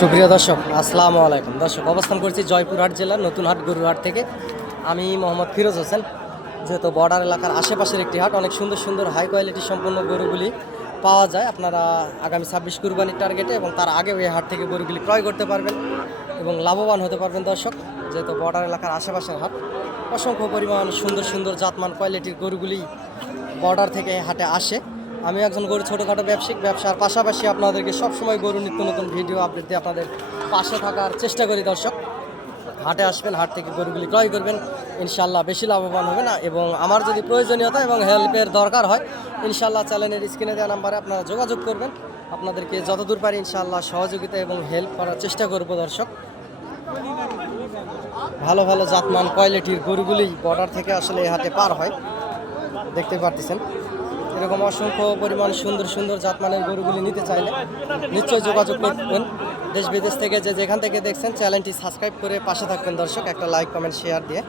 সুপ্রিয় দর্শক, আসসালামু আলাইকুম। দর্শক, অবস্থান করছি জয়পুরহাট জেলার নতুনহাট গরুহাট থেকে। আমি মোহাম্মদ ফিরোজ হোসেন। যেহেতু বর্ডার এলাকার আশেপাশের একটি হাট, অনেক সুন্দর সুন্দর হাই কোয়ালিটি সম্পন্ন গরুগুলি পাওয়া যায়। আপনারা আগামী 26 কুরবানির টার্গেটে এবং তার আগে এই হাট থেকে গরুগুলি ক্রয় করতে পারবেন এবং লাভবান হতে পারবেন। দর্শক, যেহেতু বর্ডার এলাকার আশেপাশের হাট, অসংখ্য পরিমাণ সুন্দর সুন্দর জাতমান কোয়ালিটির গরুগুলি বর্ডার থেকে হাটে আসে। আমি একজন গরু ছোটোখাটো ব্যবসার পাশাপাশি আপনাদেরকে সবসময় গরু নিত্য নতুন ভিডিও আপডেট দিয়ে আপনাদের পাশে থাকার চেষ্টা করি। দর্শক, হাটে আসবেন, হাট থেকে গরুগুলি ক্রয় করবেন, ইনশাল্লাহ বেশি লাভবান হবে না। এবং আমার যদি প্রয়োজনীয়তা এবং হেল্পের দরকার হয়, ইনশাল্লাহ চ্যানেলের স্ক্রিনে দেওয়া নাম্বারে আপনারা যোগাযোগ করবেন। আপনাদেরকে যতদূর পারি ইনশাল্লাহ সহযোগিতা এবং হেল্প করার চেষ্টা করব। দর্শক, ভালো ভালো জাতমান কোয়ালিটির গরুগুলি বর্ডার থেকে আসলে এই হাটে পার হয়, দেখতে পারতেছেন। এরকম অসংখ্য পরিমাণ সুন্দর সুন্দর জাতমানের গরুগুলি নিতে চাইলে নিশ্চয়ই যোগাযোগ করবেন। দেশ বিদেশ থেকে যেখান থেকে দেখছেন, চ্যানেলটি সাবস্ক্রাইব করে পাশে থাকবেন। দর্শক, একটা লাইক কমেন্ট শেয়ার দিয়ে